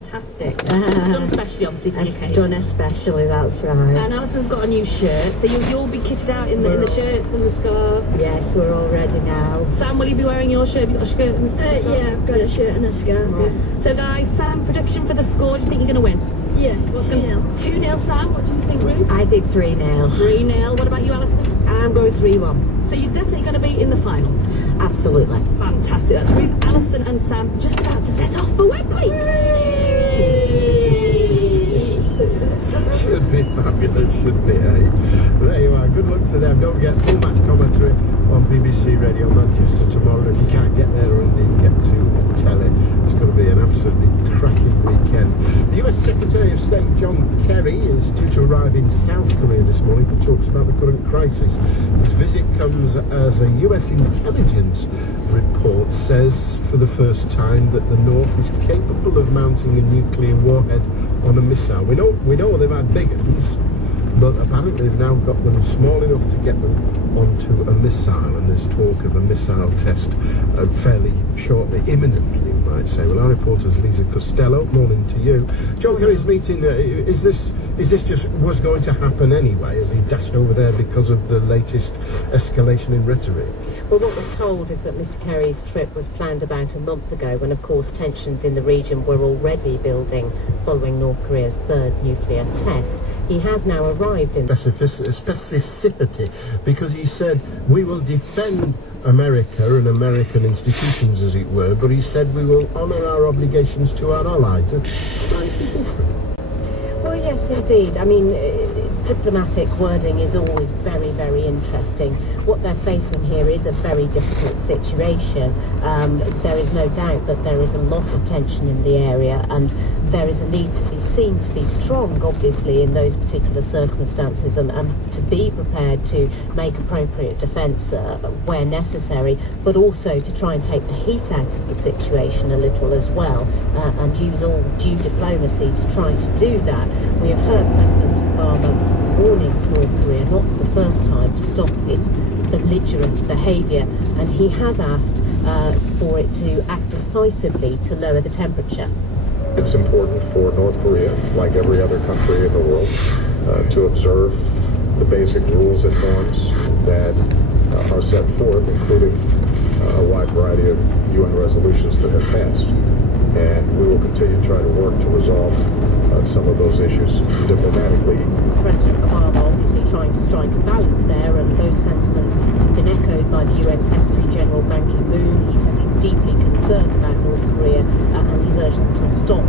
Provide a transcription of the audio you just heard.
Fantastic. Done especially, obviously, for your cake. Done especially, that's right. And Alison's got a new shirt, so you'll be kitted out in the shirts and the scarf. Yes, we're all ready now. Sam, will you be wearing your shirt? Have you got a shirt and a scarf? Yeah, I've got a shirt and a scarf. Right. So, guys, Sam, prediction for the score. Do you think you're going to win? Yeah, 2-0. 2-0, Sam. What do you think, Ruth? I think 3-0. 3-0. What about you, Alison? I'm going 3-1. So you're definitely going to be in the final? Absolutely. Fantastic. That's Ruth, Alison and Sam just about to set off for Wembley. Should be fabulous, shouldn't it, eh? There you are. Good luck to them. Don't forget full match commentary on BBC Radio Manchester tomorrow. If you can't get there or indeed get to telly, it's going to be an absolutely cracking weekend. The US Secretary of State John Kerry is due to arrive in South Korea this morning for talks about the current crisis. His visit comes as a US intelligence report says for the first time that the North is capable of mounting a nuclear warhead on a missile. We know they've had big ones, but apparently they've now got them small enough to get them onto a missile, and there's talk of a missile test fairly shortly, imminently, you might say. Well, our reporter's Lisa Costello. Morning to you. John Kerry's meeting, is this just was going to happen anyway? Has he dashed over there because of the latest escalation in rhetoric? Well, what we're told is that Mr. Kerry's trip was planned about a month ago when, of course, tensions in the region were already building following North Korea's third nuclear test. He has now arrived in specificity, because he said we will defend America and American institutions, as it were, but he said we will honour our obligations to our allies. It's slightly different. Well, yes, indeed. I mean, diplomatic wording is always very, very interesting. What they're facing here is a very difficult situation. There is no doubt that there is a lot of tension in the area, and there is a need to be seen to be strong, obviously, in those particular circumstances, and to be prepared to make appropriate defence where necessary, but also to try and take the heat out of the situation a little as well, and use all due diplomacy to try to do that. We have heard President Obama warning North Korea, not for the first time, to stop its belligerent behaviour, and he has asked for it to act decisively to lower the temperature. It's important for North Korea, like every other country in the world, to observe the basic rules and norms that are set forth, including a wide variety of UN resolutions that have passed. And we will continue to try to work to resolve some of those issues diplomatically. President Obama obviously trying to strike a balance there, and those sentiments have been echoed by the UN Secretary General Ban Ki-moon. He says he's deeply concerned about North Korea, and he's urged them to stop